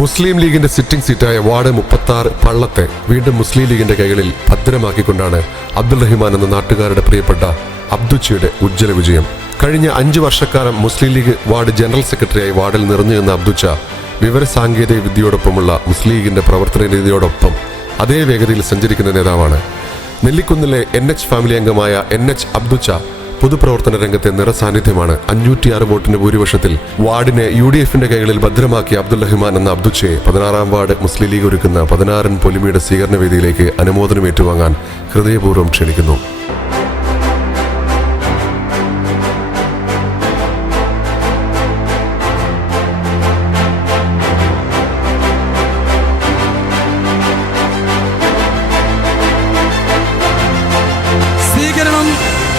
മുസ്ലിം ലീഗിന്റെ sitting സീറ്റായ ward 36 പള്ളത്തെ വീണ്ടും മുസ്ലിം ലീഗിന്റെ കൈകളിൽ ഭദ്രമാക്കിക്കൊണ്ടാണ് അബ്ദുൾ റഹ്മാൻ എന്ന നാട്ടുകാരുടെ പ്രിയപ്പെട്ട അബ്ദുച്ചയുടെ ഉജ്ജ്വല വിജയം. കഴിഞ്ഞ 5 വർഷക്കാലം മുസ്ലിം ലീഗ് വാർഡ് ജനറൽ സെക്രട്ടറിയായി വാർഡിൽ നിറഞ്ഞു നിന്ന അബ്ദുച്ച വിവരസാങ്കേതിക വിദ്യയോടൊപ്പമുള്ള മുസ്ലിം ലീഗിന്റെ പ്രവർത്തന രീതിയോടൊപ്പം അതേ വേഗതയിൽ സഞ്ചരിക്കുന്ന നേതാവാണ്. നെല്ലിക്കുന്നിലെ NH ഫാമിലി അംഗമായ NH അബ്ദുച്ച പൊതുപ്രവർത്തന രംഗത്തെ നിറസാന്നിധ്യമാണ്. 506 വോട്ടിന്റെ ഭൂരിപക്ഷത്തിൽ വാർഡിനെ UDFന്റെ കൈകളിൽ ഭദ്രമാക്കിയ അബ്ദുൾ റഹ്മാൻ എന്ന അബ്ദുച്ചയെ 16-ാം വാർഡ് മുസ്ലിം ലീഗ് ഒരുക്കുന്ന 16 പൊലിമയുടെ സ്വീകരണ വേദിയിലേക്ക് അനുമോദനം ഏറ്റുവാങ്ങാൻ ഹൃദയപൂർവ്വം ക്ഷണിക്കുന്നു.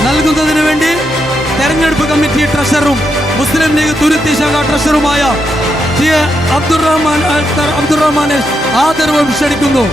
നൽകുന്നതിന് വേണ്ടി തെരഞ്ഞെടുപ്പ് കമ്മിറ്റി ട്രഷററും മുസ്ലിം ലീഗ് തുരുത്തി ശാഖ ട്രഷറുമായ അബ്ദുൾ റഹ്മാനെ ആദരവും ക്ഷണിക്കുന്നു.